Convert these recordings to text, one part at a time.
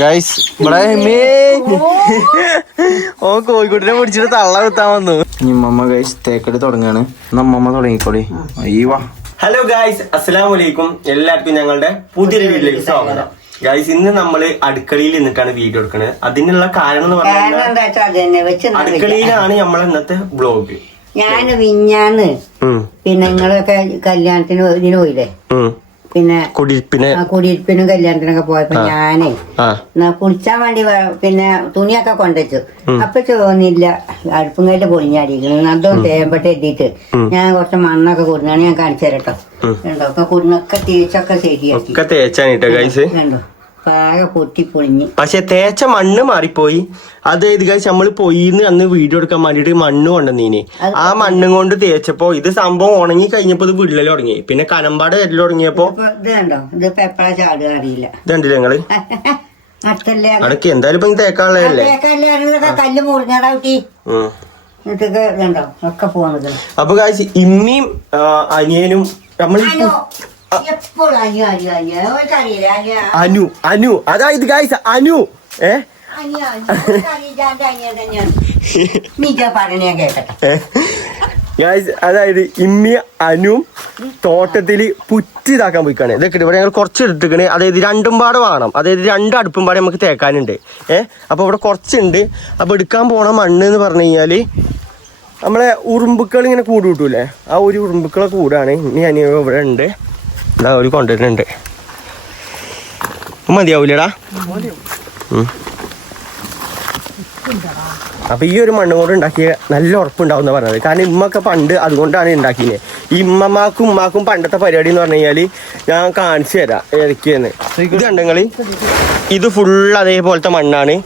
Guys ഇവിടെ ഓ കോഴിക്കോട്ടിനെ പിടിച്ചിട്ട് തള്ള കുത്താൻ വന്നു. നിമ്മമ്മ ഗൈസ് തേക്കടി തുടങ്ങാണ്. നമ്മമ്മ തുടങ്ങിക്കോടി. അയ്യവാ ഹലോ ഗായ്സ് അസ്സലാമു വലൈക്കും എല്ലാവർക്കും ഞങ്ങളുടെ പുതിയൊരു വീട്ടിലേക്ക് സ്വാഗതം. ഗായ്സ് ഇന്ന് നമ്മൾ അടുക്കളയിൽ നിന്നിട്ടാണ് വീഡിയോ എടുക്കുന്നത് അതിനുള്ള കാരണം എന്ന് പറഞ്ഞാൽ അടുക്കളയിലാണ് നമ്മളെ ഇന്നത്തെ ബ്ലോഗ് ഞാൻ വിഞ്ഞാന്ന്. പിന്നെ നിങ്ങളൊക്കെ കല്യാണത്തിന് ഇതിന് പോയില്ലേ? പിന്നെ കുടിയിരിപ്പിന് കുടിയിരിപ്പിനും കല്യാണത്തിനൊക്കെ പോയപ്പോ ഞാനേ കുളിച്ചാൻ വേണ്ടി പിന്നെ തുണിയൊക്കെ കൊണ്ടുവച്ചു. അപ്പൊ ചോന്നില്ല. അടുപ്പും കയറ്റ് പൊളിഞ്ഞാടിക്കണം അതും തേമ്പട്ട് എത്തിയിട്ട് ഞാൻ കുറച്ച് മണ്ണൊക്കെ കുടുന്നാണ് ഞാൻ കാണിച്ചു തരട്ടോ. കണ്ടോ? ഒക്കെ കുടിനൊക്കെ തേച്ചൊക്കെ ശരിയാക്കി. ഒക്കെ തേച്ചാണ് കേട്ടോ കണ്ടോ? പക്ഷെ തേച്ച മണ്ണ് മാറിപ്പോയി. അത് ഇത് കഴിച്ച് നമ്മൾ പോയിന്ന് അന്ന് വീഡിയോ എടുക്കാൻ വേണ്ടിട്ട് മണ്ണ് കൊണ്ടുവന്നീനെ. ആ മണ്ണും കൊണ്ട് തേച്ചപ്പോ ഇത് സംഭവം ഉണങ്ങി കഴിഞ്ഞപ്പോ ഇത് വിള്ളൽ തുടങ്ങി. പിന്നെ കനമ്പാട് വരൽ തുടങ്ങിയപ്പോ ഇത് കണ്ടോ? ഇതിപ്പോ എപ്പോഴാ ചാടുക അറിയില്ല. ഇതുണ്ടല്ലേ ഞങ്ങൾ അടക്ക് എന്തായാലും ഇപ്പൊ തേക്കാനുള്ളതല്ലേ? കല്ല് മുറിഞ്ഞടാ കുട്ടി. ഉം. ഇതൊക്കെ ഇതുണ്ടോ? ഒക്കെ പോകുന്നത് അപ്പൊ കാശ് ഇമ്മിയും അനിയനും നമ്മൾ അനു അനു അനു അനു അനു അനു അനു അതായത് ഗായ്സ് അനു ഏ അനു അനു ഗായ്സ് അതായത് ഇമ്മി അനുവും തോട്ടത്തിൽ പുറ്റ് ഇതാക്കാൻ പോയിക്കാണ്. ഇതൊക്കെ ഇവിടെ ഞങ്ങൾ കുറച്ച് എടുത്തിക്കണ് അതായത് രണ്ടും പാടെ വേണം. അതായത് രണ്ട് അടുപ്പും പാടെ നമുക്ക് തേക്കാനുണ്ട്. ഏ? അപ്പൊ ഇവിടെ കുറച്ചുണ്ട്. അപ്പൊ എടുക്കാൻ പോണ മണ്ണ് എന്ന് പറഞ്ഞു കഴിഞ്ഞാൽ നമ്മളെ ഉറുമ്പുക്കൾ ഇങ്ങനെ കൂട് കിട്ടൂലേ? ആ ഒരു ഉറുമ്പുക്കളെ കൂടാണ്. ഇനി അനിയ ഇവിടെ ഉണ്ട്. ഇതാ ഒരു കൊണ്ടുവരുന്നുണ്ട്. മതിയാവൂലടാ. അപ്പൊ ഈ ഒരു മണ്ണ് കൊണ്ട് ഉണ്ടാക്കിയ നല്ല ഉറപ്പുണ്ടാവും പറഞ്ഞത്. കാരണം ഇമ്മൊക്കെ പണ്ട് അതുകൊണ്ടാണ് ഉണ്ടാക്കിയത് ഈ ഇമ്മമാക്കും ഉമ്മാക്കും പണ്ടത്തെ പരിപാടി എന്ന് പറഞ്ഞു കഴിഞ്ഞാൽ ഞാൻ കാണിച്ചു തരാം ഇറക്കിയെന്ന് ഇത് കണ്ടെങ്കിൽ ഇത് ഫുൾ അതേപോലത്തെ മണ്ണാണ്.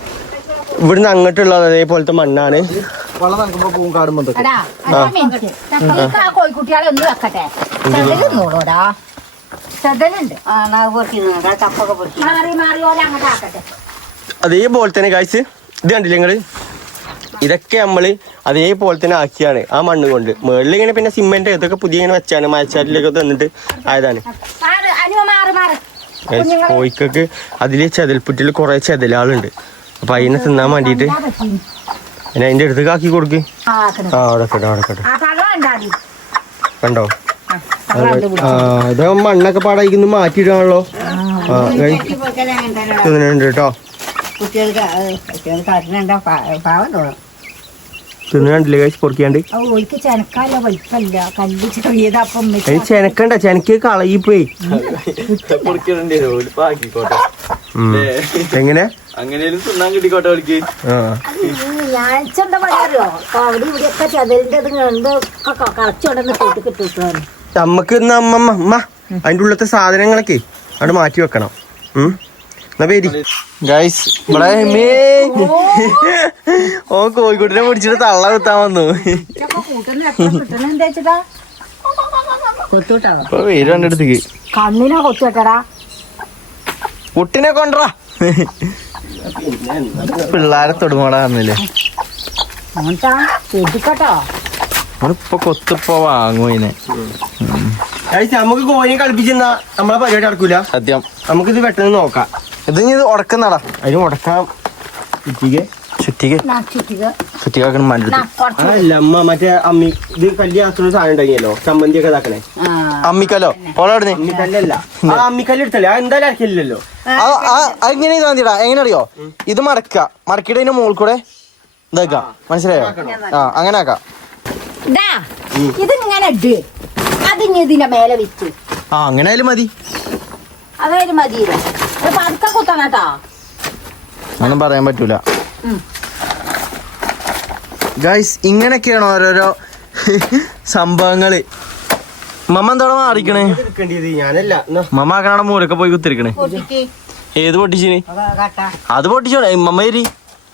ഇവിടുന്ന് അങ്ങോട്ടുള്ളത് അതേപോലത്തെ മണ്ണാണ്. ആ. ചെതലുണ്ട് മാറി മാറി പോലെ അങ്ങോട്ട് ആക്കട്ടെ. അതേപോലെ തന്നെ കാഴ്ച ഇത് കണ്ടില്ലേ നിങ്ങൾ? ഇതൊക്കെ നമ്മൾ അതേപോലെ തന്നെ ആക്കിയാണ് ആ മണ്ണ് കൊണ്ട്. മേളിൽ ഇങ്ങനെ പിന്നെ സിമെന്റ് ഇതൊക്കെ പുതിയ ഇങ്ങനെ വെച്ചാണ്. മഴച്ചാട്ടിലേക്ക് തന്നിട്ട് ആയതാണ്. കോഴിക്കൊക്കെ അതിൽ ചെതൽപ്പുറ്റിൽ കുറെ ചെതലാളുണ്ട്. അപ്പൊ അതിനെ തിന്നാൻ വേണ്ടിട്ട് അതിന്റെ അടുത്തേക്ക് ആക്കി കൊടുക്ക്. ആ അവിടെ കേട്ടോ അവിടെ കണ്ടോ ആ ഇത് മണ്ണൊക്കെ പാടായിക്കുന്നു മാറ്റിയിടാണല്ലോ. തിന്നുന്നുണ്ട് കേട്ടോ. തിന്നുന്നുണ്ടല്ലേ കഴിച്ച് പൊറിക്കാണ്ട് ചെനക്കണ്ട ചെനക്ക് കളയിപ്പോയി. എങ്ങനെ? അങ്ങനെയും തിന്നാൻ കിട്ടിക്കോട്ടെ അവർക്ക് പറയാറിയോ അവിടെ ഇവിടെയൊക്കെ ചെതലിന്റെ ഇത് കൂട്ടി നമ്മക്ക് ഇന്ന് അമ്മമ്മ അമ്മ അതിന്റെ ഉള്ളത്തെ സാധനങ്ങളൊക്കെ അവിടെ മാറ്റി വെക്കണം. ഉം. എന്നാ പേര്? ഗൈസ് ഇവിടെ ഓ കോഴിക്കോട്ടിനെ പിടിച്ചിട്ട് തള്ള കുത്താൻ വന്നു. പേര് കണ്ടെടുത്തേക്ക് കണ്ണിനെ കുട്ടിനെ കൊണ്ടറാ പിള്ളാരെ തൊടുമോടാ പറഞ്ഞില്ലേ ശ്രദ്ധിക്കട്ടോ നമ്മളിപ്പൊ കൊത്തിപ്പോ വാങ്ങും ഇതിനെ കഴിച്ച് നമുക്ക് കോഴിയെ കളിപ്പിച്ചെന്നാ നമ്മളെ പരിപാടി നടക്കൂല? സത്യം. നമുക്കിത് പെട്ടെന്ന് നോക്കാം. ഇത് ഇനി ഇത് ഉടക്കുന്നടാ അതിന് ഉടക്കാം. ചുറ്റിക്ക്. ചുറ്റിക്കാക്കണം അമ്മ മറ്റേ അമ്മി ഇത് കല്ല് ആക്കുന്ന സാധനം ഉണ്ടാക്കിയല്ലോ ചമ്മന്തി ഒക്കെ ഇതാക്കണേ. ആ. അമ്മിക്കല്ലോ? അമ്മിക്കല്ലല്ല. ആ അമ്മിക്കല്ല് എടുത്തല്ലേ? ആ എന്തായാലും അരക്കില്ലല്ലോ. എങ്ങനെ അറിയോ ഇത് മടക്ക മടക്കിയിട്ട് അതിന്റെ മുകളിൽ കൂടെ ഇതാക്കാം മനസ്സിലായോ? ആ അങ്ങനെ ആക്കാം. ഇതാ ഇതിങ്ങനെ ഇട്. ഇതിന്റെ മേലെ ആ അങ്ങനെ ആയാലും മതി. അതായത് മതിയില്ല. ഇത് പതുക്കെ കുത്തണം കേട്ടോ. ഒന്നും പറയാൻ പറ്റൂല. ഗൈസ് ഇങ്ങനെയൊക്കെയാണ് ഓരോരോ സംഭവങ്ങൾ. മമ്മ എന്തോടെ മാറിക്കണേ? ഞാനല്ല. മമ്മ ആക്കണ മൂലൊക്കെ പോയി കുത്തിരിക്കണേ. പൊട്ടിക്ക്. ഏത് പൊട്ടിച്ചിന്? അത് പൊട്ടിച്ചോ മമ്മ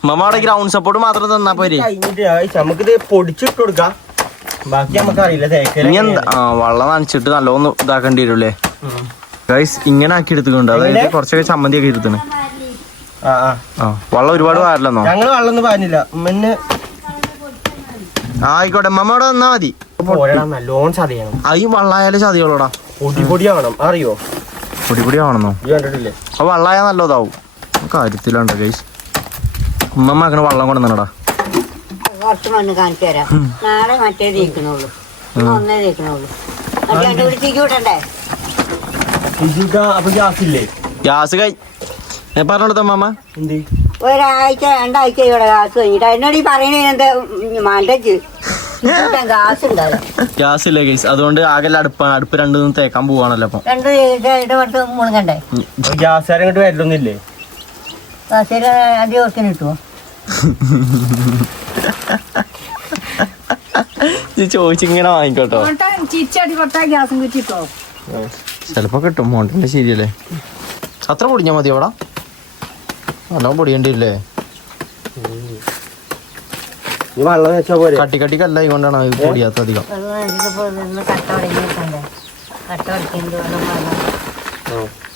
മമ്മ അവിടെ ഗ്രൗണ്ട് സപ്പോർട്ട് മാത്രം തന്നാ പോരി. നമുക്കിത് പൊടിച്ചിട്ട് കൊടുക്കാം. ബാക്കി നമുക്ക് അറിയില്ല തേക്കല ഇനി എന്താ ആ വെള്ളം നനച്ചിട്ട് നല്ലോണം ഇതാക്കേണ്ടി വരുമല്ലേ ഗൈസ് ഇങ്ങനെ ആക്കി എടുത്തിട്ടുണ്ട്. അതായത്? കുറച്ചൊക്കെ ചമ്മന്തി ഒക്കെ ഇരുത്തണ് ആ ആ. ആ വെള്ളം ഒരുപാട് പാരില്ലെന്നോ ഞങ്ങൾ വെള്ളം ഒന്നും ഉമ്മന് ആ, ആയിക്കോട്ടെ അമ്മ അവിടെ വന്നാ മതി. നല്ലോണം ചതയണം. ആ ഈ വള്ളായാലും ചതിയോളൂടാ പൊടി പൊടിയാവണം അറിയോ? പൊടി പൊടി ആവണമെന്നോ ഈ കണ്ടിട്ടില്ലേ? അപ്പൊ വള്ളായ നല്ലതാവും. കാര്യത്തിലുണ്ടോ ഗൈസ് ഉമ്മമ്മ അങ്ങനെ വള്ളം കൊണ്ടുവന്നടാ. കുറച്ച് മണ്ണ് കാണിച്ചു തരാം. നാളെ മറ്റേ തീക്കണുള്ളൂ. ഒന്നേ തീക്കണുള്ളൂ. അത് കണ്ടുപിടിച്ചിട്ട് വിടണ്ടേ? ഇതൊക്കെ അപ്പൊ ഗ്യാസ് ഇല്ലേ ഗ്യാസ് കൈ പറഞ്ഞോടത്ത അമ്മമ്മ എന്ത്? ഒരാഴ്ച രണ്ടാഴ്ച ഇവിടെ ഗ്യാസ് കഴിഞ്ഞിട്ട്. എന്നോട് ഈ പറയണേ എന്താ മണ്ടച്ച് ഗ്യാസ് ഗ്യാസ് ഇല്ലേ ഗൈസ് അതുകൊണ്ട് ആകെ അടുപ്പ് അടുപ്പ് രണ്ടു തേക്കാൻ പോവാണല്ലോ അപ്പൊ ഗ്യാസ് ഇങ്ങോട്ട് വരലൊന്നുമില്ലേ? ഗ്യാസിൽ അധികം കിട്ടുമോ ചോദിച്ചിങ്ങനെ വാങ്ങിക്കോട്ടോ. ചിലപ്പോ കിട്ടും മോണ്ടിന്റെ ശരിയല്ലേ അത്ര പൊടിഞ്ഞാ മതി അവിടെ. നല്ല പൊടിയണ്ടില്ലേ. കട്ടി കട്ടി കല്ലായി കൊണ്ടാണ് പൊടിയാത്ത അധികം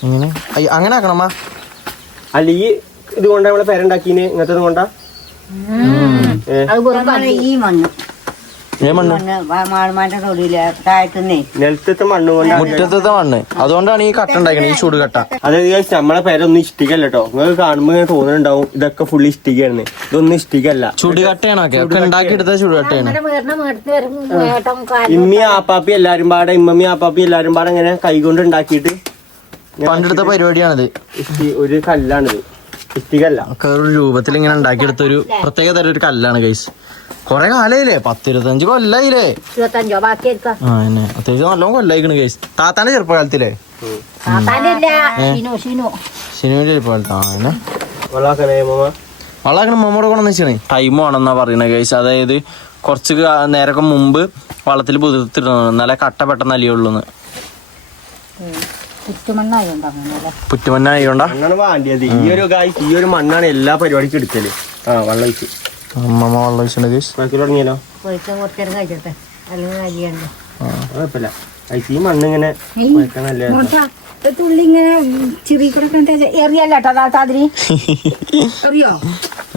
ഇങ്ങനെ അയ്യ, അങ്ങനെ ആക്കണമ്മ അല്ല ഈ നമ്മളെ പേരുണ്ടാക്കീന് ഇങ്ങനത്തെ കൊണ്ടാ? ഈ മണ്ണ്. കൊണ്ടാണ് അതുകൊണ്ടാണ് ഈ കട്ട ഉണ്ടാക്കണേ ഈ ചൂട് കട്ട. അതായത് നമ്മളെ പേരൊന്നും ഇഷ്ടികല്ല കേട്ടോ നിങ്ങൾക്ക് കാണുമ്പോ ഇങ്ങനെ തോന്നുന്നുണ്ടാവും ഇതൊക്കെ ഫുള്ള് ഇഷ്ടികയാണ് ഇതൊന്നും ഇഷ്ടികല്ല ചുടി കട്ടയാണ് ഒക്കെ? ഒക്കെ എടുത്ത ചുട് കട്ടയാണ്. അങ്ങനെ വീടിന് മേടത്ത് വരും ഏട്ടം ഇമ്മി ആപ്പാപ്പി എല്ലാരും പാടെ ഇമ്മമ്മി ആപ്പാപ്പി എല്ലാരും പാടെ ഇങ്ങനെ കൈകൊണ്ട് ഉണ്ടാക്കിയിട്ട് പണ്ടെടുത്ത പരിപാടിയാണിത്. ഇഷ്ടി- ഒരു കല്ലാണിത്. ഒക്കെ ഒരു രൂപത്തിൽ ഇങ്ങനെ ഉണ്ടാക്കിയെടുത്ത ഒരു പ്രത്യേക തരം ഒരു കല്ലാണ് ഗൈസ് കൊറേ കാലയില്ലേ? പത്തിരുപത്തഞ്ച് കൊല്ലായില്ലേ? ആ എന്നെ. അത്യാവശ്യം നല്ലോണം കൊല്ലായിക്കണ് ഗൈസ് താത്താന്റെ ചെറുപ്പകാലത്തില്ലേ താത്താനില്ല. ഷിനു ഷിനു. ശനിയുടെ ചെറുപ്പകാലത്ത് ആ എന്നെ വളാക്കണ മമ്മോടെ വെച്ചാണ് ടൈം ആണെന്നാ പറയുന്നത് ഗൈസ് അതായത് കുറച്ച് നേരൊക്കെ നേരമൊക്കെ മുമ്പ് വള്ളത്തിൽ പുതിർത്തിടണം എന്നാലേ കട്ട പെട്ടെന്ന് അലിയുള്ളൂന്ന് മണ്ണാണ് വേണ്ടിയത്. ഈ ഒരു ഈ ഒരു മണ്ണാണ് എല്ലാ പരിപാടിക്കും എടുക്കൽ. ആ വെള്ളം ഒഴിച്ച്. വെള്ളം ഒഴിച്ചിട്ടുണ്ട് ഗൈസ് കാര്യമുണ്ട് കുഴപ്പമില്ല. ഈ മണ്ണ് ഇങ്ങനെ തുള്ളി ഇങ്ങനെ ചെറിയ എറിയല്ലോ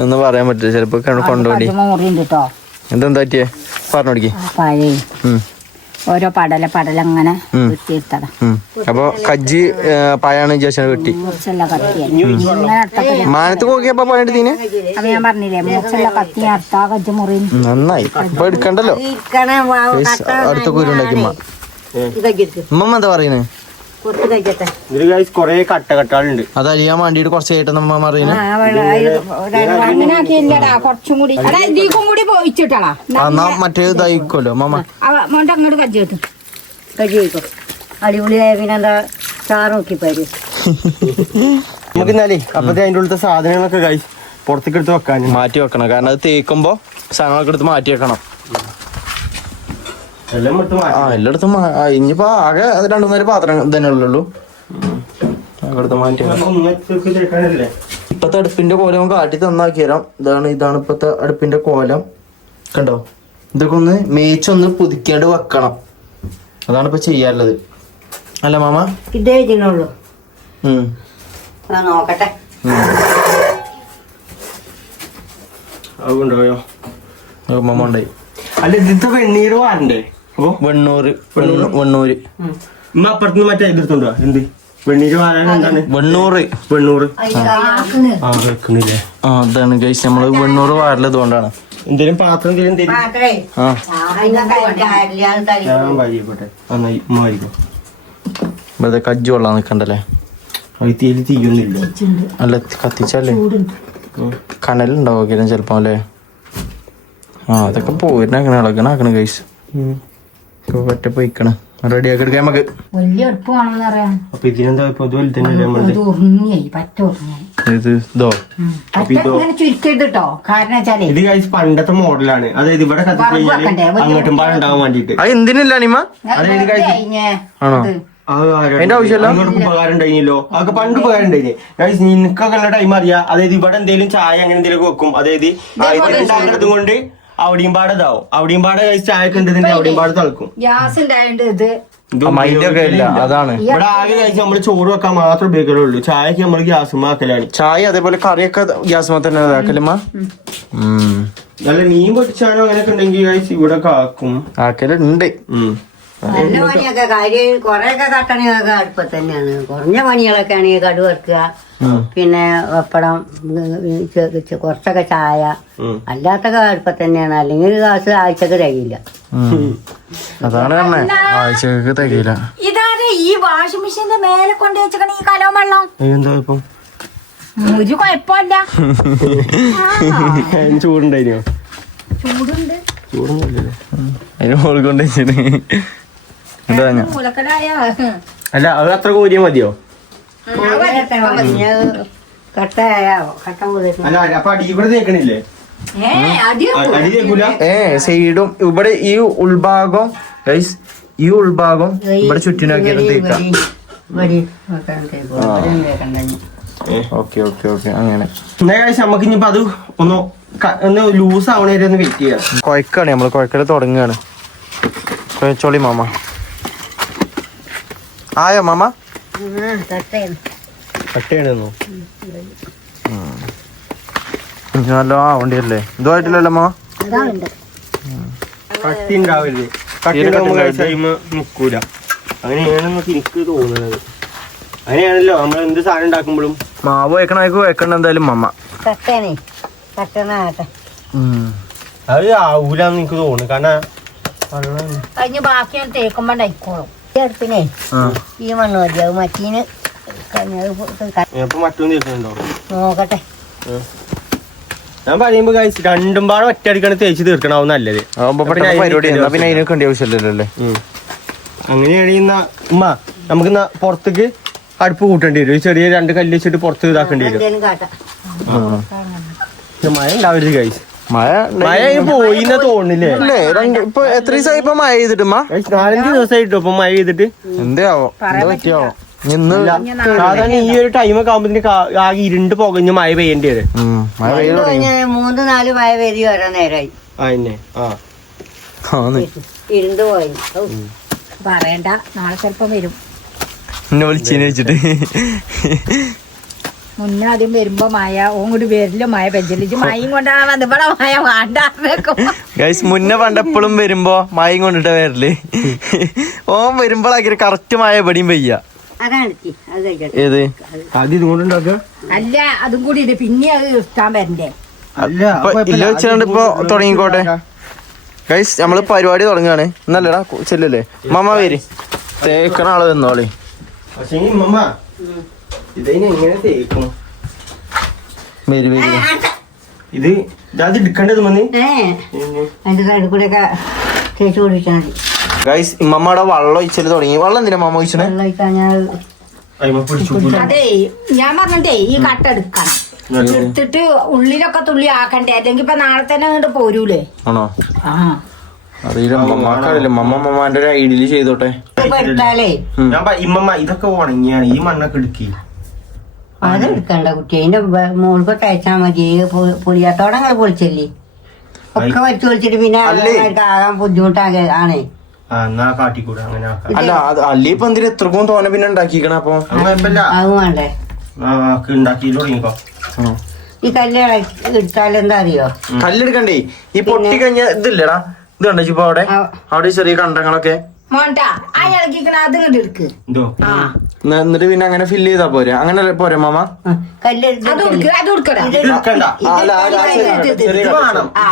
ഒന്നും പറയാൻ പറ്റില്ല. ചിലപ്പോ കൊണ്ടുപോയി എന്തെന്താ പറ്റിയേ? പറഞ്ഞോടിക്കേ. ഓരോ പടല പടല അങ്ങനെ. വെട്ടിയെടുത്തതാ. അപ്പൊ കജ്ജി പായാണ് ജേഷൻ വെട്ടി. കത്തിയാണ് മാനത്ത് നോക്കിയപ്പോ പണിയെടുത്ത് തീനെ അത് ഞാൻ പറഞ്ഞില്ലേ കത്തി അർത്താ കജ്ജ് മുറി നന്നായി. ഇപ്പൊ എടുക്കണ്ടല്ലോ. അടുത്ത കുരുണ്ടാക്കി ഉമ്മ. എന്താ പറയുന്നത് കുറച്ച് കഴിച്ചട്ടെ ഇതിൽ ഗൈസ് കൊറേ കട്ട അത് അലിയാൻ വേണ്ടിട്ട് കുറച്ച് ആയിട്ട് നമ്മ പറയുന്നത് ആ വെള്ളം അതിൽ അങ്ങനെ ആക്കിയില്ലടാ കുറച്ചും കൂടി. എടാ ഇതിക്കും കൂടി പോയിച്ചിട്ടാ എന്നാ മറ്റേ ഇതായിക്കോല്ലോ മമ്മ മോണ്ട അങ്ങോട്ട് കജ്ജ് കിട്ടും കഴിച്ചു കഴിക്കോ അടിപൊളിയായ പിന്നെ എന്താ ചാറ് നോക്കി പോര്. നമുക്ക് എന്നാലേ അപ്പത്തെ അതിന്റെ ഉള്ളത്തെ സാധനങ്ങളൊക്കെ പുറത്തേക്ക് എടുത്ത് വെക്കാൻ മാറ്റി വെക്കണം. കാരണം അത് തേക്കുമ്പോ സാധനങ്ങളൊക്കെ എടുത്ത് മാറ്റി വെക്കണം. ആ എല്ലായിടത്തും ഇനിയിപ്പോ ആകെ അത് രണ്ടു മൂന്നേരം പാത്രം തന്നെ ഉള്ളൂ. അവിടുത്തെ മാറ്റി. ഇപ്പത്തെ അടുപ്പിന്റെ കോലം കാട്ടി തന്നാക്കി തരാം. ഇതാണ് ഇതാണ് ഇപ്പത്തെ അടുപ്പിന്റെ കോലം. കണ്ടോ? ഇതൊക്കെ ഒന്ന് മേച്ചൊന്ന് പുതുക്കേണ്ട വെക്കണം. അതാണ് ഇപ്പൊ ചെയ്യാറുള്ളത് അല്ല മാമ? ഇതേ ചെയ്യുന്നുള്ളൂ നോക്കട്ടെ. മാമ ഉണ്ടായി. അല്ല ഇതിപ്പോ വെണ്ണീര് വാറണ്ടേ അപ്പൊ വെണ്ണൂറ്. വെണ്ണൂ- വെണ്ണൂര് ഉമ്മ അപ്പുറത്തുനിന്ന് മറ്റേ എതിർത്തുണ്ടോ എന്ത്? വെണ്ണീര് വാരാൻ എന്താണ്? വെണ്ണൂറ്. വെണ്ണൂറ്. ആ വെക്കുന്നില്ലേ? ആ അതാണ് ഗൈസ് നമ്മൾ വെണ്ണൂറ് വാരലത് കൊണ്ടാണ്. എന്തേലും പാത്രം എന്തേലും തരും ആ. ഞാൻ നന്നായി ഉമ്മ വെറുതെ കജ്ജ് കൊള്ളാൻ നിക്കണ്ടല്ലേ? അത് തീയിൽ തീയൊന്നുമില്ല. അല്ല കത്തിച്ചല്ലേ കനലുണ്ടാവും ചിലപ്പോ അല്ലേ? ആ അതൊക്കെ പോയിരുന്ന അങ്ങനെ ഇളകണ ആക്കണ ഗൈസ് പറ്റ പോയിക്കണ. റെഡിയാക്കി എടുക്കാം നമുക്ക്. വലിയ അറിയാം അപ്പൊ ഇതിനെന്താ ഇപ്പൊ ഇത് ഇത് പറ്റ കാരണം വെച്ചാലേ ഇത് കഴിച്ച് പണ്ടത്തെ മോഡലാണ്. അതായത് ഇവിടെ അങ്ങോട്ടും പാടുണ്ടാവാൻ ഉണ്ടാവാൻ വേണ്ടിട്ട് അത് എന്തിനില്ല അതായത് ആണോ? അതിന്റെ ആവശ്യമില്ല? ഉപകാരം ഉണ്ടായില്ലോ അതൊക്കെ പണ്ട് ഉപകാരം ഉണ്ടായില്ലേ ഗൈസ് നിനക്കൊക്കെ ഉള്ള ടൈം അറിയാം. അതായത് ഇവിടെ എന്തെങ്കിലും ചായ അങ്ങനെ എന്തെങ്കിലും വെക്കും. അതായത് ആ ഇത് ഉണ്ടാക്കുന്നത് കൊണ്ട് അവിടെയും പാടെ ഇതാവും അവിടെയും പാടെ കഴിച്ച് ചായ ഒക്കെ ഉണ്ടെന്നുണ്ടെങ്കിൽ അവിടെയും പാടെ തളക്കും. ഗ്യാസ് ഉണ്ടായോണ്ട് ഇത് മൈൻഡ് ഒക്കെ ഇല്ല. അതാണ്. ഇവിടെ ആകെ കഴിച്ച് നമ്മൾ ചോറ് വെക്കാൻ മാത്രം ഉപയോഗിക്കുള്ളൂ ചായക്ക് നമ്മൾ ഗ്യാസ് മാക്കലാണ് ചായ അതേപോലെ കറിയൊക്കെ ഗ്യാസ് തന്നെ ഇതാക്കലുമ്മ ഉം നല്ല മീൻ പൊട്ടിച്ചാനോ അങ്ങനെയൊക്കെ ഉണ്ടെങ്കിൽ കഴിച്ച് ഇവിടെ കാക്കും. ആക്കലുണ്ട്. നല്ല പണിയൊക്കെ. കാര്യം കൊറേയൊക്കെ കട്ടണിയൊക്കെ അടുപ്പത്ത് തന്നെയാണ് കുറഞ്ഞ പണികളൊക്കെ ആണെങ്കിൽ കടു വറുക്കുക. പിന്നെ പപ്പടം കുറച്ചൊക്കെ ചായ. അല്ലാത്ത കാലപ്പം തന്നെയാണ്. അല്ലെങ്കിൽ ഒരു ഗ്ലാസ് ആഴ്ചക്ക് തികയില്ല. അതാണ് പറഞ്ഞേ. ആഴ്ചക്ക് തികയില്ല. ഇതാരെ ഈ വാഷിംഗ് മെഷീന്റെ മേലെ കൊണ്ട് വെച്ചേക്കണ ഈ കലവും വെള്ളം. എന്താ ഇപ്പം? ഒരു കുഴപ്പമില്ല. ചൂടുണ്ടായിരുന്നോ? ചൂടുണ്ട്. ചൂടൊന്നുമില്ലല്ലോ. അതിന് അല്ല അത് അത്ര കോരിയാ മതിയോ? സൈഡും ഇവിടെ ഈ ഉൾഭാഗം ഗൈസ് ഈ ഉൾഭാഗം ഇവിടെ ചുറ്റിനാക്കിയാലും തേക്കാം. ഓക്കെ ഓക്കെ ഓക്കെ അങ്ങനെ. നമുക്ക് ഇനിയിപ്പോ അത് ഒന്ന് ഒന്ന് ലൂസ് ആവണ വരെ ഒന്ന് വെയിറ്റ് ചെയ്യാം. കുഴക്കാണ് നമ്മൾ കുഴക്കൽ തുടങ്ങുകയാണ് കുഴച്ചോളി മാമ. ആയോ മാമ? കട്ടയാണെന്നോ നല്ല ആവണ്ടിയല്ലേ ഇതുമായിട്ടില്ലല്ലോ മാമ അതാവുണ്ട് കട്ടി ഉണ്ടാവരുത്. എനിക്ക് തോന്നുന്നത്. അങ്ങനെയാണല്ലോ നമ്മൾ എന്ത് സാധനം ഉണ്ടാക്കുമ്പോഴും. മാവ് വെക്കണമായിക്കോ വെക്കണ്ട എന്തായാലും മമ്മ. അത് ആവൂലെന്ന് എനിക്ക് തോന്നുന്നു. കാരണം കഴിഞ്ഞ ബാക്കി ഞാൻ തേക്കുമ്പോണ്ടായിക്കോളും അടുപ്പിനെ ഈ മണ്ണ് മതിയാവും മറ്റീന് നോക്കട്ടെ. ഞാൻ പറയുമ്പോ കഴിച്ച് രണ്ടും പാടെ ഒറ്റയടിക്കാണ് തേച്ച് തീർക്കണാവും നല്ലത്. പിന്നെ അതിനൊക്കെ ആവശ്യമില്ലല്ലോ അങ്ങനെയാണെങ്കിൽ ഉമ്മ നമുക്ക് പുറത്തേക്ക് അടുപ്പ് കൂട്ടേണ്ടി വരും. ചെറിയ രണ്ട് കല്ല് വെച്ചിട്ട് പുറത്ത് ഇതാക്കേണ്ടി വരും. മഴ ഉണ്ടാവരുത് കഴിച്ച് മഴ മഴ അതിന് പോയി. അല്ലേ രണ്ട് ഇപ്പൊ എത്ര ദിവസമായി ഇപ്പൊ മഴ കഴിച്ച് നാലഞ്ച് ദിവസമായിട്ടോ ഇപ്പൊ മഴ ചെയ്തിട്ട് എന്തേ ആവോ എന്താ പറ്റിയാവോ? ഇന്ന് സാധാരണ ഈ ഒരു ടൈമൊക്കെ ആകുമ്പോ ആകെ ഇരുണ്ട് പുകഞ്ഞ് മഴ പെയ്യേണ്ടി വരും. മഴ പെയ്ത് തുടങ്ങി. മൂന്ന് നാല് മഴ വരി ഓരോ നേരമായി ആ തന്നെ ആ. ആന്ന്. ഇരുണ്ട് പോയി. ഔ. പറയണ്ട. നാളെ ചിലപ്പം വരും. എന്നെ വിളിച്ചീനെ വെച്ചിട്ട് മുന്നേ ആദ്യം വരുമ്പോ മായ ഓൻ കൂടി വരില്ല മായ പെഞ്ചലിച്ച് മായും കൊണ്ടാണ് വന്ന് ഇവിടെ മഴ വേണ്ടാന്നേക്കും ഗൈസ് മുന്നേ വണ്ടപ്പോഴും വരുമ്പോ മായും കൊണ്ടിട്ട് വരൽ. ഓൻ വരുമ്പോഴാക്കി കറക്റ്റ് മായ എവിടെയും പെയ്യ. ഏത്? അല്ല അതും കൂടി പിന്നെ അത് ഇഷ്ടാൻ വരണ്ടേ. ഇല്ല വെച്ചാണ്ട് ഇപ്പൊ തുടങ്ങിക്കോട്ടെ. ഗൈസ് നമ്മൾ പരിപാടി തുടങ്ങാണ്. എന്നല്ലടാ ചെല്ലല്ലേ? മാമ വരി. തേക്കണ ആൾ തന്നോളി. പക്ഷേ ഉമ്മ ഇതിനെ എങ്ങനെ തേക്കും? വരി വരി. ഇത് ഇത് എടുക്കേണ്ടത് ഒക്കെ തേച്ച് കുടിച്ചാൽ മതി. ഗൈസ് ഇമ്മമ്മയുടെ വെള്ളം ഒഴിച്ചൽ തുടങ്ങി. വെള്ളം എന്തിനാ മാമ ഒഴിച്ചത് വെള്ളം ഞാൻ അതെ ഞാൻ ഈ കട്ട എടുക്കണം. എടുത്തിട്ട് ഉള്ളിലൊക്കെ തുള്ളി ആക്കണ്ടേ? അല്ലെങ്കിൽ ഇപ്പൊ നാളെ തന്നെ അങ്ങോട്ട് പോരൂലേ? ആണോ? ആ. അറിയില്ല മമ്മക്കറിയില്ല മമ്മ മമ്മാന്റെ ഒരു ഐഡിയയിൽ ചെയ്തോട്ടെ. ഇപ്പൊ എടുത്താലേ. ഞാൻ പ- ഇമ്മമ്മ ഇതൊക്കെ ഉണങ്ങിയാണ്. ഈ മണ്ണൊക്കെ എടുക്കി. അത് എടുക്കണ്ട കുട്ടി. അതിന്റെ മുകളിൽ തയ്ച്ചാൽ മതി. പൊ- പൊളിയാത്തോടെ നിങ്ങൾ പൊളിച്ചല്ലേ? ഒക്കെ വെച്ച് പൊളിച്ചിട്ട് പിന്നെ ആകാൻ ബുദ്ധിമുട്ടാകെ ആണേ. അല്ല അത് അല്ലി ഇപ്പൊ എന്തിനാ എത്രക്കും തോനെ പിന്നെ ഉണ്ടാക്കിക്കണ അപ്പൊ? അത് കുഴപ്പമില്ല. അത് വേണ്ടേ? ആ, ആക്ക് ഉണ്ടാക്കി തുടങ്ങിക്കോ. ഈ അറിയോ? കല്ലെടുക്കണ്ടേ? ഈ പൊട്ടി കഴിഞ്ഞ ഇതില്ലടാ. ഇത് കണ്ടോ ഇപ്പൊ അവിടെ? അവിടെ ചെറിയ കണ്ടങ്ങളൊക്കെ. മോണ്ട ആ ഇളക്കിക്കണ അത് ഇങ്ങോട്ട് എടുക്ക്. എന്തോ? ആ. എന്നിട്ട് പിന്നെ അങ്ങനെ ഫില്ല് ചെയ്താ പോരെ. അങ്ങനെ പോരെ മാമ? ആ, അത് കൊടുക്ക് അത് കൊടുക്കടാ. ആ, ആ, ആ,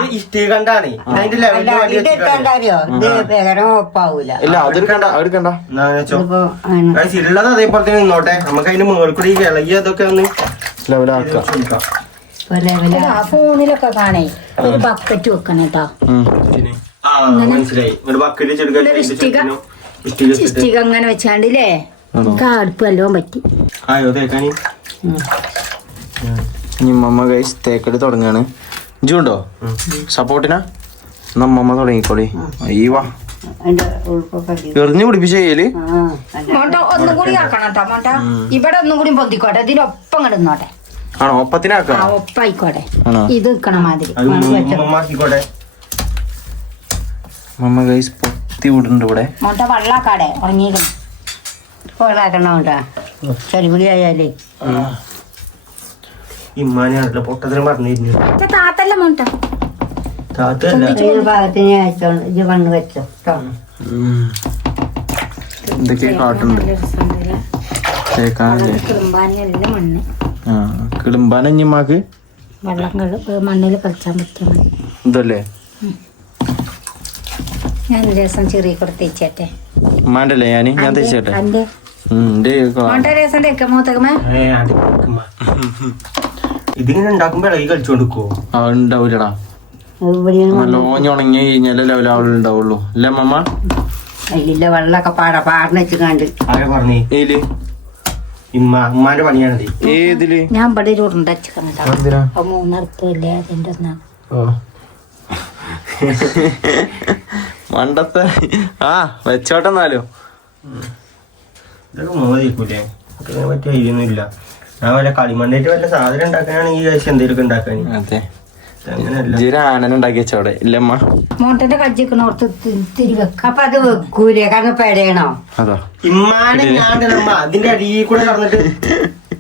അതിന്റെ ലെവലിന് വേണ്ടി ഇത് ഇത് ഒപ്പാവൂല ഇല്ല അതെടുക്കണ്ട എടുക്കണ്ട അതേപോലെ തന്നെ നിന്നോട്ടെ. നമുക്ക് അതിന് മുകളിൽ കൂടി ഇളകി അതൊക്കെ ഒന്ന് ലെവലാക്കാം ലെവലാ ഫോണിലൊക്കെ കാണേ. ഒരു ബക്കറ്റ് വെക്കണം കേട്ടോ ഇതിന്. ആ മനസ്സിലായി. ഒരു ബക്കറ്റ് ഇഷ്ടിക. അങ്ങനെ വെച്ചാണ്ട് ഇല്ലേ അടുപ്പ് എല്ലാം പറ്റി. ആയോ തേക്കാനി? മമ്മ ഗൈസ് തേക്കടി തുടങ്ങാണ്. ഇജുണ്ടോ സപ്പോർട്ടിനാ എന്നാ മമ്മ തുടങ്ങിക്കോളി. ഈ വാ എറിഞ്ഞു പിടിപ്പിച്ച കയ്യിൽ. ഒന്നും കൂടി ആക്കണം കേട്ടോ ഇവിടെ ഒന്നും കൂടി പൊന്തിക്കോട്ടെ ഇതിനൊപ്പം കിടന്നോട്ടെ ആണോ? ഒപ്പത്തിനാക്കാം? ആ ഒപ്പായിക്കോട്ടെ. ഇത് നിക്കണ മാതിരി. മമ്മ ഗൈസ് പൊത്തി വിടുന്നുണ്ട് ഇവിടെ. മോണ്ട വെള്ളാക്കാടെ ആയാലേ. ഇമ്മാനാണല്ലോ പൊട്ടത്തിനും പറഞ്ഞിരുന്നു. ഇത് താത്തല്ല എന്തൊക്കെയാ കാട്ടുണ്ട്? തേക്കാനല്ലേ ആ കിളുമ്പാനഞ്ഞിമാക്ക് വെള്ളം കളി മണ്ണിൽ കളിച്ചാൻ പറ്റും. ഇതല്ലേ? ഞാൻ ദിവസം ചെറിയ കൂടെ തേച്ചേട്ടെ. ഉമ്മാണ്ടല്ലേ ഞാൻ? ഞാൻ തേച്ചേട്ടെ. ഇതിങ്ങനെ ഉണ്ടാക്കുമ്പോ ഇളകി കളിച്ചോണ്ടിക്കോ ആ ഉണ്ടാവൂലടാ. ഇവിടെയും ഉണങ്ങി കഴിഞ്ഞാലേ ലെവലാവുള്ളൂ ഉണ്ടാവുള്ളൂ. അല്ലേ അമ്മമ്മ? അതിലെ വെള്ളമൊക്കെ പാട പാടന്ന് വെച്ച് കണ്ട് ആരെ പറഞ്ഞേ? ഏൽ ഇമ്മ ഉമ്മാന്റെ പണിയാണത്. ഏതിൽ? ഞാൻ ഇവിടെ ഒരു ഉരുണ്ട വെച്ചിട്ടാ എന്തിനാ? അപ്പൊ മണ്ടത്തെ ആ വെച്ചോട്ടെ എന്നാലും ഇതൊക്കെ മുമ്പ് തീർക്കൂലേ അതിനെ പറ്റി ഞാൻ വല്ല കളിമണ്ണായിട്ട് വല്ല സാധനം ഉണ്ടാക്കാനാണെങ്കിൽ കഴിച്ച് എന്തെങ്കിലും ഉണ്ടാക്കാൻ. അതെ. അങ്ങനെയല്ല. ഇജ്ജൊരു ആനനെ ഉണ്ടാക്കി വെച്ചോടെ ഇല്ലമ്മ മോട്ടന്റെ കജ്ജിക്കണോർത്ത് തിരി വെക്കാം അപ്പൊ അത് വെക്കൂലേ? കാരണം പെടയണോ? അതാ. ഇമ്മാനെ ഞാൻ നമ്മ അതിന്റെ അടിയിൽ കൂടെ കടന്നിട്ട്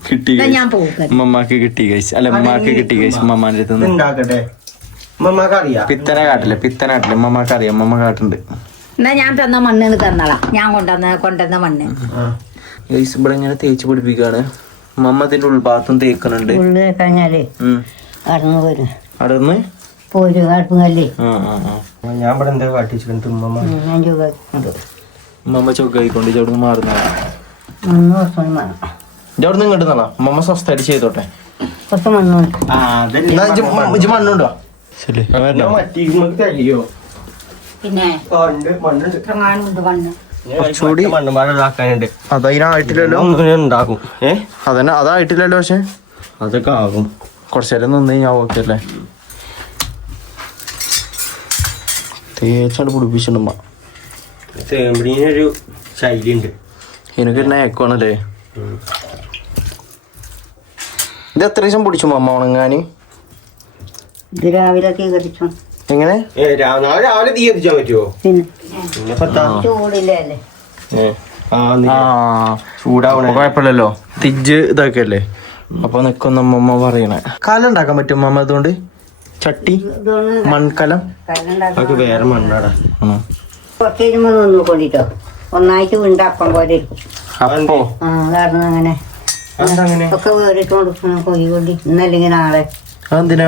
കിട്ടി കഴിച്ചു ഞാൻ പോകും ഉമ്മമാക്ക് കിട്ടി കഴിച്ച്. അല്ല ഉമ്മാക്ക് കിട്ടി കഴിച്ച് ഉമ്മമാന്റെ അടുത്ത് ഉണ്ടാക്കട്ടെ പിത്തനാട്ടിൽ പിത്തനെ കാട്ടില്ലേ പിത്തനെ കാട്ടില്ലേ ഉമ്മമ്മ കാട്ടുണ്ട് എന്നാ ഞാൻ തന്ന മണ്ണ് തന്നളാ. ഞാൻ കൊണ്ടുവന്ന കൊണ്ടുവന്ന മണ്ണ്. ഗൈസ് ഇവിടെ ഇങ്ങനെ തേച്ച് പിടിപ്പിക്കാണ്. മമ്മത്തിന്റെ അതിന്റെ ഉൾഭാഗത്തും തേക്കുന്നുണ്ട് ഉള്ളു കഴിഞ്ഞാൽ പോരും. ആ ഞാൻ ഇവിടെ എന്താ കാട്ടിച്ചിട്ടുണ്ട് ഉമ്മമ്മ. ഉമ്മമ്മ ചൊക്കായിക്കൊണ്ട് മാറുന്ന ഇങ്ങോട്ട് നടാ ഉമ്മമ്മ സ്വസ്ഥായിട്ട് ചെയ്തോട്ടെ. മണ്ണുണ്ടോ? പിന്നെ? മണ്ണുണ്ട് മണ്ണ് കുറച്ചുകൂടി- മണ്ണും പാടെ അതതിനായിട്ടില്ലല്ലോ ഉണ്ടാക്കും. ഏ? അതന്നെ അതായിട്ടില്ലല്ലോ പക്ഷെ. അതൊക്കെ ആകും. കുറച്ചു നേരം നിന്ന് ഞാൻ ഓക്കെ അല്ലേ? തേച്ചാണ്ട് പിടിപ്പിച്ചിട്ടുമ്മ തേമ്പിടിനൊരു ശൈലി ഉണ്ട് എനിക്ക് നേക്കോണല്ലേ ഇത് എത്ര ദിവസം പിടിച്ചു അമ്മ ഉണങ്ങാന്? ഇത് എങ്ങനെ? നാളെ രാവിലെ തീ എത്തിച്ചാൻ പറ്റുമോ ചൂടില്ലേ കുഴപ്പമില്ലല്ലോ. തിജ് ഇതൊക്കെ അല്ലേ അപ്പൊ നിക്കുന്ന അമ്മമ്മ പറയണേ. കല ഉണ്ടാക്കാൻ പറ്റും അമ്മ അതുകൊണ്ട് ചട്ടി? മൺകലം? അതൊക്കെ വേറെ മണ്ണാടാ. ഒന്നായിട്ട് വീണ്ട അപ്പം പോലെ അപ്പോ? കാരണം അങ്ങനെ. ഒക്കെ വേറിട്ട് കൊടുക്കണം കൊയ്യ് കൊണ്ടി ഇന്നല്ലെങ്കിൽ നാളെ. അതെന്തിനാ?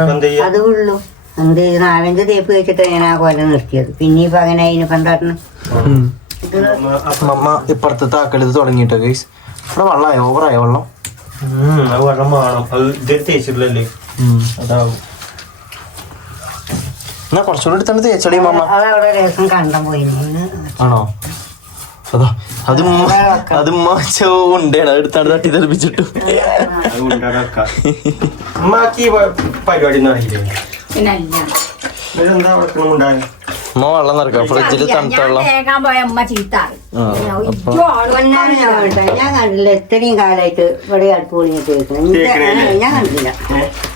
എന്ത് നാലഞ്ച് തേപ്പ് വെച്ചിട്ട് ഞാൻ ആ കൊല നിർത്തിയത്. പിന്നെ ഇപ്പൊ അങ്ങനെ അതിന് പണ്ടാട്ടണം ഉം. അമ്മമ്മ ഇപ്പുറത്തെ താക്കലത് തുടങ്ങിട്ടോ ഗൈസ് ഇവിടെ വെള്ളമായോ ഓവറായോ വെള്ളം? വെള്ളം വേണം. അത് ഇത് തേച്ചിട്ടില്ലല്ലേ? അതാവും. എന്നാ കുറച്ചുകൂടി എടുത്തോണ്ട് തേച്ചടി മമ്മ ആണോ? അതാ. അത് അത് ഉണ്ടേണ് അത് എടുത്താണ്ട് തട്ടി തെറിപ്പിച്ചിട്ടു. പരിപാടി ഒന്നും അറിയില്ലേ പിന്നെ ഉമ്മ വെള്ളം നിറക്കാം ഫ്രിഡ്ജിൽ തണുത്ത വെള്ളം കേൾക്കാൻ പോയ അമ്മ ചീത്താറ് ഞാൻ കണ്ടില്ല ഇത്രയും കാലമായിട്ട് ഇവിടെ അടുപ്പ് പൊളിഞ്ഞിട്ട് കേൾക്കണില്ലേ? ഞാൻ കണ്ടില്ല.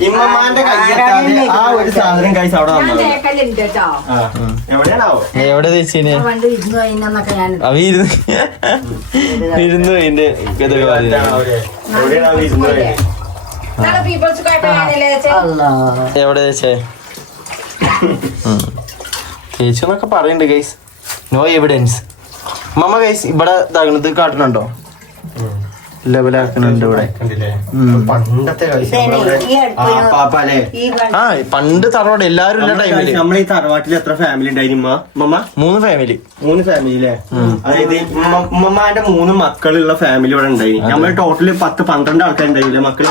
ഇമ്മമാന്റെ കയ്യെത്താതെ ആ ഒരു സാധനം കഴിച്ച് അവിടെ ഞാൻ വന്നത്? തേക്കലുണ്ട് കേട്ടോ. എവിടെയാണാവോ? എവിടെ തേച്ചിന് പണ്ട് ഇരുന്ന് ഞാൻ അവ ഇരുന്ന് ഇരുന്ന് അതിന്റെ ഗത എവിടെയാണ് ഇരുന്നത് നാളെ പീപ്പിൾസ് കുഴപ്പമില്ലേ അല്ലാ എവിടെ തേച്ചേ തേച്ചു എന്നൊക്കെ പറയുന്നുണ്ട് ഗൈസ് നോ എവിഡൻസ് മമ്മ ഗൈസ് ഇവിടെ ഇതാകണത് കാട്ടുന്നുണ്ടോ ലെവലാക്കുന്നുണ്ട് ഇവിടെ. ആ, പാപ്പാലേ ഈ പ- ആ പണ്ട് തറവാട് എല്ലാരും ഉള്ള ടൈമിൽ നമ്മളെ ഈ തറവാട്ടിൽ എത്ര ഫാമിലി ഉണ്ടായിരുന്നു മമ്മ? മൂന്ന് ഫാമിലി മൂന്ന് ഫാമിലി അല്ലേ അതായത് ഉമ്മമാന്റെ മൂന്ന് മക്കളുള്ള ഫാമിലി ഇവിടെ ഉണ്ടായി നമ്മൾ ടോട്ടൽ പത്ത് പന്ത്രണ്ട് ആൾക്കാർ മക്കളെ?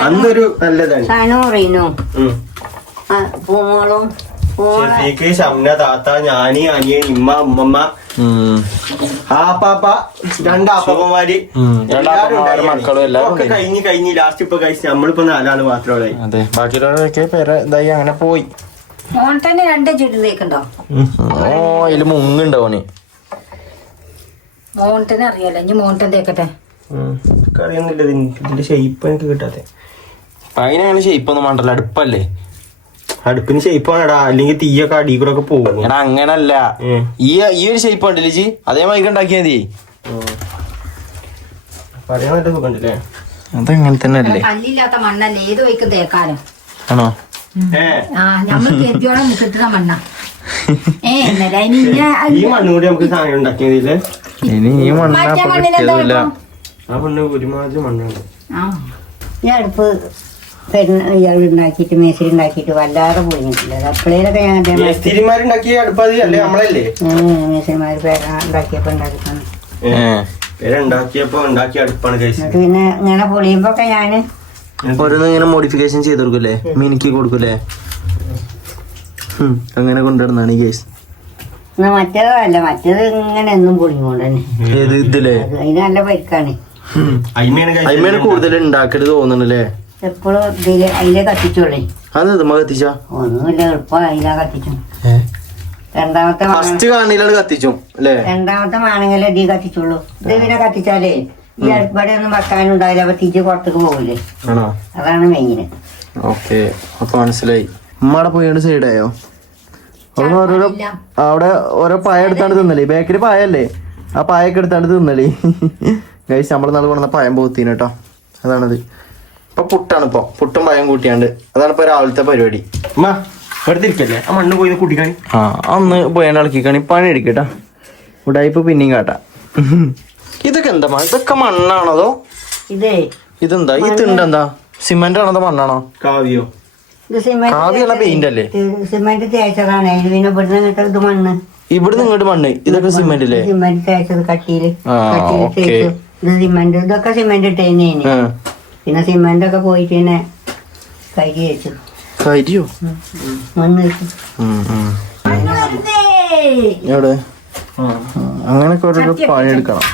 അന്നൊരു നല്ലതാണ്. ഷെഫീക്ക് ഷംന താത്ത ഞാൻ അനിയൻ ഇമ്മ ഉമ്മമ്മ. ആപ്പാപ്പ രണ്ട്. രണ്ട് ആപ്പാപ്പന്മാരും ഉണ്ടായി. മക്കളും എല്ലാവരും. കഴിഞ്ഞ് കഴിഞ്ഞ് ലാസ്റ്റ് ഇപ്പൊ കഴിച്ച് നമ്മളിപ്പോ നാലാൾ മാത്രമേ അതെ ബാക്കിയുള്ളവരൊക്കെ പേരെ ഇതായി അങ്ങനെ പോയി. മോണ്ടന് രണ്ട് ചുറ്റും തേക്കുണ്ടോ ഓ അതിൽ മുങ്ങുണ്ടോന് മോണ്ടനെ അറിയാലോ ഇനി മോണ്ടൻ തേക്കട്ടെ. അറിയുന്നില്ല ഇതിന്റെ ഷെയ്പ്പ് എനിക്ക് കിട്ടാത്തെ. അതിനങ്ങനെ ഷേപ്പൊന്നും വേണ്ടല്ലോ അടുപ്പല്ലേ? അടുപ്പിന് ഷേപ്പ് വേണടാ. അല്ലെങ്കിൽ തീയൊക്കെ അടി കൂടെ ഒക്കെ പോകും. എടാ അങ്ങനല്ല. ഈ ഈ ഒരു ഷേപ്പ് ഉണ്ടല്ലേ ജി അതേ മൈക്ക് ഉണ്ടാക്കിയാ മതി. പറയാൻ സുഖമുണ്ടല്ലേ? അതങ്ങനെ തന്നെ അല്ലേ കല്ലില്ലാത്ത മണ്ണല്ലേ? ഏത് ആണോ? ആ കിട്ടുന്ന മണ്ണ. ഏ എന്നല്ല ഇനി ഞാൻ ഈ മണ്ണ് കൂടി നമുക്ക് സാധനം ഉണ്ടാക്കിയതില്ലേ ഇനി ഈ മണ്ണ? ആ മണ്ണ് ഒരുമാതിരി മണ്ണാണ്. ആ ഈ അടുപ്പ് ഇയാൾ ഉണ്ടാക്കിയിട്ട് മേശരി ഉണ്ടാക്കിയിട്ട് വല്ലാതെ പൊളിഞ്ഞിട്ടില്ല. അപ്പോഴേലൊക്കെ ഞാൻ മേസ്തിരിമാരുണ്ടാക്കിയ അടുപ്പത് അല്ലേ നമ്മളല്ലേ? ഉണ്ടാക്കിയപ്പോ പിന്നെ ഇങ്ങനെ പൊളിയുമ്പോ ഒക്കെ ഞാൻ ഓരോന്ന് ഇങ്ങനെ മോഡിഫിക്കേഷൻ ചെയ്ത് കൊടുക്കൂലേ മിനിക്ക് കൊടുക്കൂലേ അങ്ങനെ കൊണ്ടുവരുന്നതാണ് ഈ കേസ് മറ്റേതല്ല മറ്റേത് ഇങ്ങനെ എന്നും തന്നെ. ഇതില്ലേ അത് അതിന് നല്ല പരിക്കാണ്. കൂടുതൽ ഉണ്ടാക്കരുത് തോന്നുന്നുണ്ടല്ലേ എപ്പോഴും ഇതിൽ അതിലെ കത്തിച്ചോളേ. അത് കത്തിച്ച? ഒന്നുമില്ല എളുപ്പം അതിലാ കത്തിച്ചു രണ്ടാമത്തെ ഫസ്റ്റ് കാണിലാണ് കത്തിച്ചു അല്ലേ? രണ്ടാമത്തെ മാണെങ്കിൽ ഇടി കത്തിച്ചുള്ളൂ ഇത് പിന്നെ കത്തിച്ചാലേ ഈ അടുപ്പടെ ഒന്നും വെക്കാനും ഉണ്ടാവില്ല അപ്പൊ തിരിച്ച് പുറത്തേക്ക് പോകില്ലേ അതാണ് മെയിന് ഓക്കെ അപ്പൊ മനസ്സിലായി. ഉമ്മടെ പോയാണ് സൈഡായോ അവിടെ ഓരോരോ അവിടെ ഓരോ പായ എടുത്താണ് തിന്നലേ. ബേക്കറി പായല്ലേ ആ പായൊക്കെ എടുത്താണ്ട് തിന്നലേ. ഗൈസ് നമ്മൾ നാളെ കൊണ്ടുവന്ന പായം കേട്ടോ അതാണത്. ഇപ്പൊ പുട്ടാണ് ഇപ്പൊ. പുട്ടും പഴം കൂട്ടിയാണ്ട്. അതാണ് ഇപ്പൊ രാവിലത്തെ പരിപാടി. അമ്മ വെറുതെ ഇരിക്കല്ലേ? ആ മണ്ണ് പോയി കുട്ടിക്കാണി. ആ അന്ന് പോയാണ്ട് ഇളക്കിക്കാണി. പണി എടുക്കട്ടാ. ഉടായിപ്പ് പിന്നെയും കാട്ടാ. ഇതൊക്കെ എന്താ മ- ഇതൊക്കെ മണ്ണാണതോ ഇതേ. ഇതെന്താ? ഈ തിണ്ടെന്താ സിമെന്റ് ആണോ മണ്ണാണോ? കാവ്യോ. ഇത് സിമെന്റ് കാവ്യുള്ള പെയിന്റ് അല്ലേ സിമെന്റ് തേച്ചതാണ്. പിന്നെ ഇവിടുന്ന് മണ്ണ്. ഇവിടുന്ന് ഇങ്ങോട്ട് മണ്ണ്. ഇതൊക്കെ സിമെന്റ് അല്ലേ സിമെന്റ് തേച്ചത് കട്ടിയിൽ. ആ, കട്ടിയിൽ തേച്ചു. ഇത് സിമെന്റ് ഇതൊക്കെ സിമെന്റ് ഇട്ടേനേനി. പിന്നെ സിമെന്റ് ഒക്കെ പോയിട്ട് തന്നെ കൈകി വെച്ചു. കരിയോ മണ്ണ് വെച്ചു. എവിടെ? ആ, അങ്ങനൊക്കെ ഓരോരോ പണിയെടുക്കണം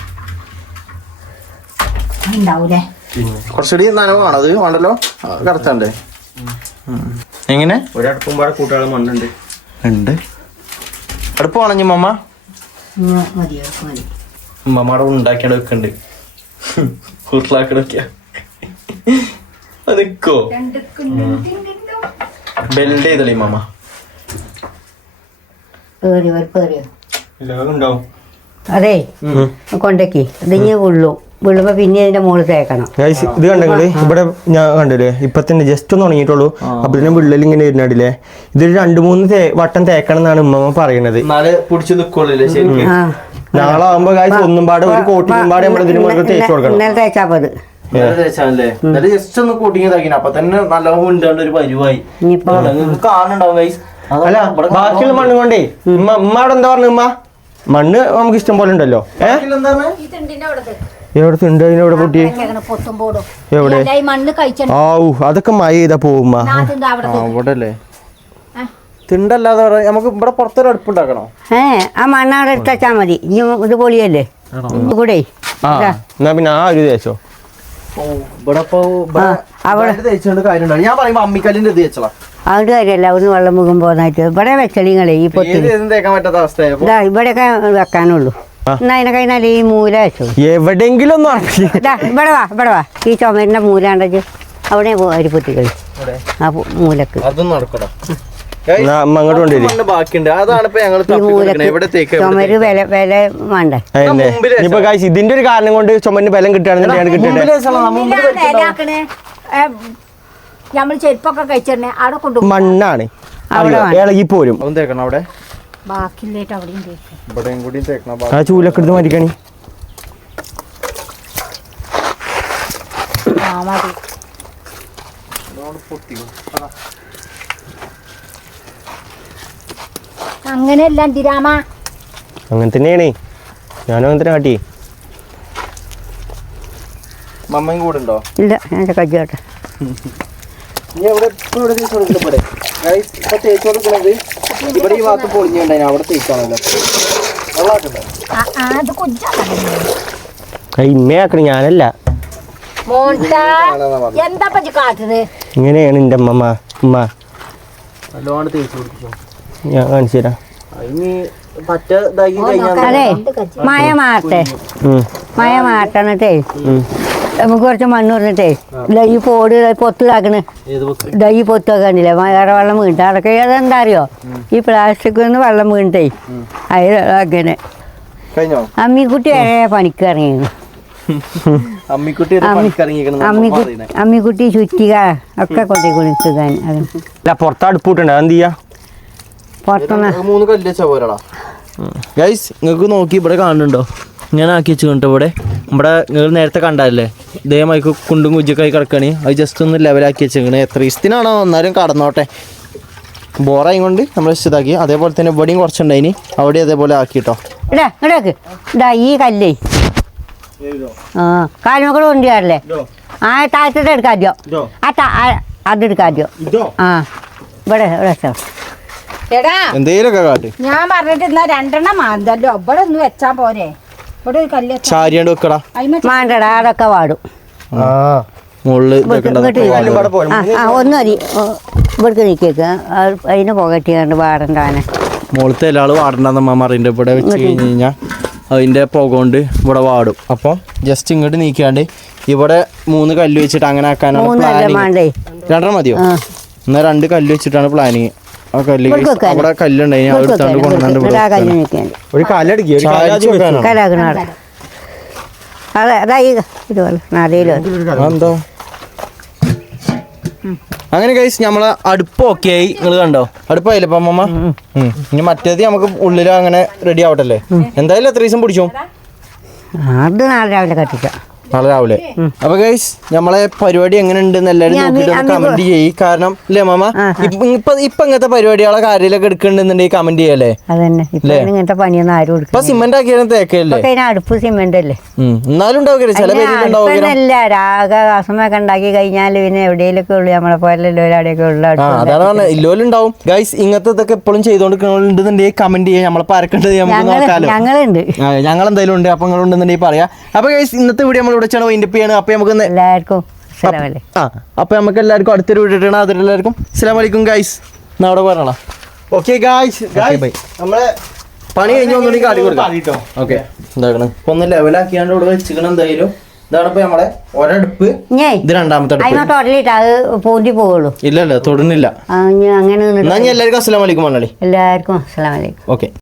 ഉണ്ടാവൂലേ കുറച്ചുകൂടി നനവാണ് അത് വേണ്ടല്ലോ? എങ്ങനെ? ഒരടുപ്പും പാടെ കൂട്ടാളെ മണ്ണുണ്ട്. ഉണ്ട്. അടുപ്പ് വേണം മമ്മ ഉണ്ടാക്കിയാണ് വെക്കണ്ട്. ഉരുളാക്കടൊക്കെ നിക്കോ ബെൽഡ് ചെയ്തളി മാമ. ഉണ്ടാവും അതെ കൊണ്ടേക്ക്. ഇതിഞ്ഞ് ഉള്ളൂ പിന്നെ അതിന്റെ മുകളിൽ തേക്കണം. ഇത് കണ്ടെങ്കിൽ ഇവിടെ ഞാൻ കണ്ടില്ലേ? ഇപ്പൊ തന്നെ ജസ്റ്റ് ഒന്ന് ഉണങ്ങിയിട്ടുള്ളൂ. അപ്പൊ തന്നെ വിള്ളൽ ഇങ്ങനെ ഇരുന്നടില്ലേ ഇതൊരു രണ്ടു മൂന്ന് വട്ടം തേക്കണം എന്നാണ് ഉമ്മ പറയണത്. നാളെ ആവുമ്പോ ഗൈസ് ഒന്നും പാടെ ഒരു കോട്ടിനും പാടെ നമ്മൾ ഇതിന് മുകളിൽ തേച്ച് കൊടുക്കണം. തേച്ചാ ഇന്നലെ ജസ്റ്റ് ഒന്ന് കൂട്ടിങ്ങി അപ്പൊ തന്നെ നല്ല ഉണ്ടാണ്ട് ഒരു പരിവായി. കാണുന്നുണ്ടാവും ഗൈസ് അല്ല ബാക്കിയുള്ള മണ്ണ് കൊണ്ടേ. ഉമ്മ ഉമ്മ അവിടെ എന്താ പറഞ്ഞു ഉമ്മ? മണ്ണ് നമുക്ക് ഇഷ്ടം പോലെ ഉണ്ടല്ലോ. എവിടെ ഉണ്ട് അതിനെവിടെ പൊട്ടി? പൊത്തുമ്പോടും എവിടെ? ആവു അതൊക്കെ മഴ ചെയ്താ പോവുമ്മ അവിടെ അല്ലേ തിണ്ടല്ലാതെ നമുക്ക് ഇവിടെ പുറത്തൊരു അടുപ്പുണ്ടാക്കണോ? ഏ ആ മണ്ണാടെ എടുത്താ മതി. ഇനി ഇത് പൊളിയല്ലേ? കൂടെ. എന്നാ പിന്നെ ആ ഒരു ദേശോ. അവിടെ. കാര്യമല്ല ഒന്ന് വെള്ളം മുഖം പോകുന്നതായിട്ട് ഇവിടെ വെച്ചളിങ്ങളെ ഈ പൊത്തി ഇതാ ഇവിടെയൊക്കെ വെക്കാനുള്ളൂ. എന്നാ അതിനെ കഴിഞ്ഞാൽ ഈ മൂല വെച്ചു. എവിടെങ്കിലും ഇവിടെ വാ ഇവിടെ വാ. ഈ ചുമരിന്റെ മൂലാണ്ടത് അവിടെ അരിപ്പൊത്തിക്കളി ആ മൂലക്ക്. അതും നടക്കടാ. അങ്ങോട്ട് ബാക്കിയുണ്ട്. അതാണ് ഇപ്പൊ ഞങ്ങൾ ചുമര് വില വില വേണ്ടേ? കാശ് ഇതിന്റെ ഒരു കാരണം കൊണ്ട് ചുമന്ന് ബലം കിട്ടുകയാണെന്നുണ്ടെങ്കിൽ കിട്ടട്ടെ നമ്മൾ ചെരുപ്പൊക്കെ കഴിച്ചിരുന്നേ അവിടെ കൊണ്ട് മണ്ണാണ്? ഇളകി പോരും. തേക്കണം അവിടെ. ബാക്കിയില്ലേട്ട് അവിടെയും തേക്കും. ഇവിടെയും കൂടി തേക്കണം. ആ ചൂലൊക്കെ എടുത്ത് മരിക്കണി ആ മതി. അങ്ങനെയല്ല അങ്ങനെ തന്നെയാണേ. ഞാനും അങ്ങനെ തന്നെ കാട്ടി. മമ്മയും കൂടെ ഉണ്ടോ? ഇല്ല ഞാൻ കജ്ജാട്ടെ. ഇനി ഇപ്പൊ ഇവിടെ തേച്ച് കൊടുക്കണം ഇവിടെ Guys, ഇപ്പൊ തേച്ച് കൊടുക്കണത് ഇവിടെ ഈ ഭാഗത്ത് പൊളിഞ്ഞുണ്ടായി അവിടെ അത് ഞാനല്ല. മോണ്ട എന്താ പറ്റി കാട്ടുന്നത് ഇങ്ങനെയാണ് എന്റെ അമ്മമ്മ ഉമ്മ. നല്ലോണം തേച്ച് കൊടുക്കും ഞാൻ കാണിച്ചു തരാം. അതെ. മഴ മാറട്ടെ. മഴ മാറട്ടെന്നിട്ടേ. ഉം. നമുക്ക് കുറച്ച് മണ്ണ് പറഞ്ഞിട്ടേ ഈ പോട് പൊത്ത് കാക്കണ് ഏത് പൊത്ത്? ഇതാ ഈ പൊത്തൊക്കെ കണ്ടില്ലേ? വേറെ വെള്ളം വീണിട്ട് അതൊക്കെ അതെന്താ അറിയോ? ഈ പ്ലാസ്റ്റിക് നിന്ന് വെള്ളം വീണിട്ടേ. അത് അങ്ങനെ അമ്മിക്കുട്ടി വരെ പണിക്ക് ഇറങ്ങിയിരുന്നു അമ്മിക്കുട്ടി ചുറ്റിക ഒക്കെ കൊണ്ടേ കുളിക്കാൻ അല്ല പുറത്ത് അടുപ്പൂട്ടുണ്ട് അതെന്ത് ചെയ്യാ? മൂന്ന് കല്ല് വെച്ചാ പോരടാ. ഗൈസ് നിങ്ങൾക്ക് നോക്കി ഇവിടെ കാണുന്നുണ്ടോ? ഇങ്ങനെ ആക്കി വെച്ചുകൊണ്ട് ഇവിടെ. ഇവിടെ നിങ്ങൾ നേരത്തെ കണ്ടല്ലേ ഇതേമാതിരി കുണ്ടും കുജ്ജൊക്കെ ആയി കിടക്കണി. അത് ജസ്റ്റ് ഒന്ന് ലെവലാക്കി വെച്ചേക്കണേ എത്ര ദിവസത്തിനാണോ എന്നാലും കടന്നോട്ടെ. ബോറായി കൊണ്ട് നമ്മൾ ഇതാക്കി. അതേപോലെ തന്നെ ഇവിടെയും കുറച്ചുണ്ടായിനി. അവിടെ അതേപോലെ ആക്കിട്ടോ. ഇടാ ഇടയ്ക്ക് ഇതാ ഈ കല്ലേ. ആ കാലുമക്കൂടെ കൊണ്ടുവരല്ലേ ആ താഴത്തെ എടുക്കാദ്യോ ആ താ- ആ- ഇവിടെ ഇവിടെ. എടാ എന്തേലൊക്കെ കാട്ട്. ഞാൻ പറഞ്ഞിട്ട് എന്നാ രണ്ടെണ്ണം മാന്തല്ലോ ഇവിടെ ഒന്ന് വെച്ചാ പോരെ. ഇവിടെ ഒരു കല്ല് വെച്ചാ ചാരിയാണ്ട് വെക്കടാ. മാണ്ടടാ അതൊക്കെ വാടും. ആ. മുകളിൽ ഇതൊക്കെ ഇങ്ങോട്ട് ഉണ്ടാവും. ആ ആ ഒന്ന് ഇവിടേക്ക് അതിന് പുകട്ടിയാണ്ട് വാടണ്ടാനെ മുകളിലത്തെ എല്ലാ ആൾ വാടണ്ടെന്ന് അമ്മ ഇവിടെ വെച്ച് കഴിഞ്ഞ് കഴിഞ്ഞാൽ അതിന്റെ പുക കൊണ്ട് ഇവിടെ വാടും. അപ്പോൾ ജസ്റ്റ് ഇങ്ങോട്ട് നീക്കാണ്ട് ഇവിടെ മൂന്ന് കല്ല് വെച്ചിട്ട് അങ്ങനെ ആക്കാനാണ് പ്ലാനിങ് രണ്ടെണ്ണം മതിയോ? ആ. എന്നാ രണ്ട് കല്ല് വെച്ചിട്ടാണ് പ്ലാനിങ് ആ കല്ല് അവിടെ കല്ലുണ്ടായി അത് എടുത്താണ്ട് വെക്കാനാ. ഒരു കല്ലടിക്കുക അങ്ങനെ കൈസ് നമ്മളെ അടുപ്പ് ഓക്കെ ആയി. നിങ്ങൾ കണ്ടോ? അടുപ്പായില്ലേ ഇപ്പൊ അമ്മമ്മ? ഇനി മറ്റേത് നമുക്ക് ഉള്ളിൽ അങ്ങനെ റെഡി ആവട്ടല്ലേ? എന്തായാലും എത്ര ദിവസം പിടിച്ചു? അത് നാളെ രാവിലെ കത്തിക്കാം. നാളെ രാവിലെ. അപ്പൊ ഗൈസ് നമ്മളെ പരിപാടി എങ്ങനെ ഉണ്ടെന്ന് എല്ലാരും നോക്കിയിട്ട് കമന്റ് ചെയ്യും. കാരണം അല്ലേ മാമ? ഇപ്പൊ ഇപ്പൊ ഇങ്ങനത്തെ പരിപാടികളെ കാര്യങ്ങളൊക്കെ എടുക്കണ്ടെന്നുണ്ടെങ്കിൽ കമന്റ് ചെയ്യല്ലേ? ഇങ്ങനത്തെ പണിയൊന്നും ആരും ഇപ്പൊ സിമെന്റ് ആക്കിയാലും തേക്കല്ലേ? അടുപ്പ് സിമെന്റ് അല്ലേ. എന്നാലും ഉണ്ടാവുക ചില പേരിലുണ്ടാവുക അടുപ്പല്ല രാഗ കസമൊക്കെ ഉണ്ടാക്കി കഴിഞ്ഞാൽ പിന്നെ എവിടെയെങ്കിലൊക്കെ ഉള്ളു. നമ്മളെ പോലെ എവിടെയൊക്കെ ഉള്ള അതാണ് പറഞ്ഞത്. ഇല്ലോലുണ്ടാവും ഗൈസ് ഇങ്ങനത്തെ ഇതൊക്കെ എപ്പോഴും ചെയ്തോണ്ടിരിക്കണമെന്നുണ്ടെന്നുണ്ടെങ്കിൽ കമന്റ് ചെയ്യാം. നമ്മളെ പരക്കേണ്ടത് നമുക്ക് നോക്കാലോ. ഞങ്ങളുണ്ട്. ഞങ്ങൾ എന്തായാലും ഉണ്ട്. അപ്പൊ നിങ്ങളുണ്ടെന്നുണ്ടെങ്കിൽ പറയാം. അപ്പൊ ഗൈസ് ഇന്നത്തെ വീഡിയോ നമ്മൾ ഇവിടെ വെച്ചാണ് വൈൻഡപ്പ് ചെയ്യാണ്. അപ്പൊ നമുക്ക് എല്ലാവർക്കും ആ അപ്പൊ നമുക്ക് എല്ലാവർക്കും അടുത്തൊരു വീട്ടിട്ടാണ് അതിൽ എല്ലാവർക്കും അസ്സലാമു അലൈക്കും ഗൈസ് എന്നാ അവിടെ പറഞ്ഞോളാം ഓക്കെ ഗായ്സ് bye. നമ്മളെ പണി കഴിഞ്ഞ ഒന്നുകൂടി കാട്ടി കൊടുക്കാം. ഓക്കെ എന്താക്കണം ഇപ്പൊ ഒന്ന് ലെവലാക്കിയാണ്ട് ഇവിടെ വെച്ചിക്കണം എന്തായാലും. ഇതാണ് ഇപ്പൊ നമ്മളെ ഒരടുപ്പ്. ഇത് രണ്ടാമത്തെ അതിമ അടുപ്പ് ടോട്ടലിട്ട് അത് പൂന്തി പോവുള്ളൂ. ഇല്ല ഇല്ല തൊടുന്നില്ല അങ്ങനെ എല്ലാവർക്കും അസ്സലാം ഞാൻ എല്ലാവർക്കും അസ്സലാമു അലൈക്കും മണ്ണാളി എല്ലാവർക്കും അസ്സലാമലൈക്കും. ഓക്കെ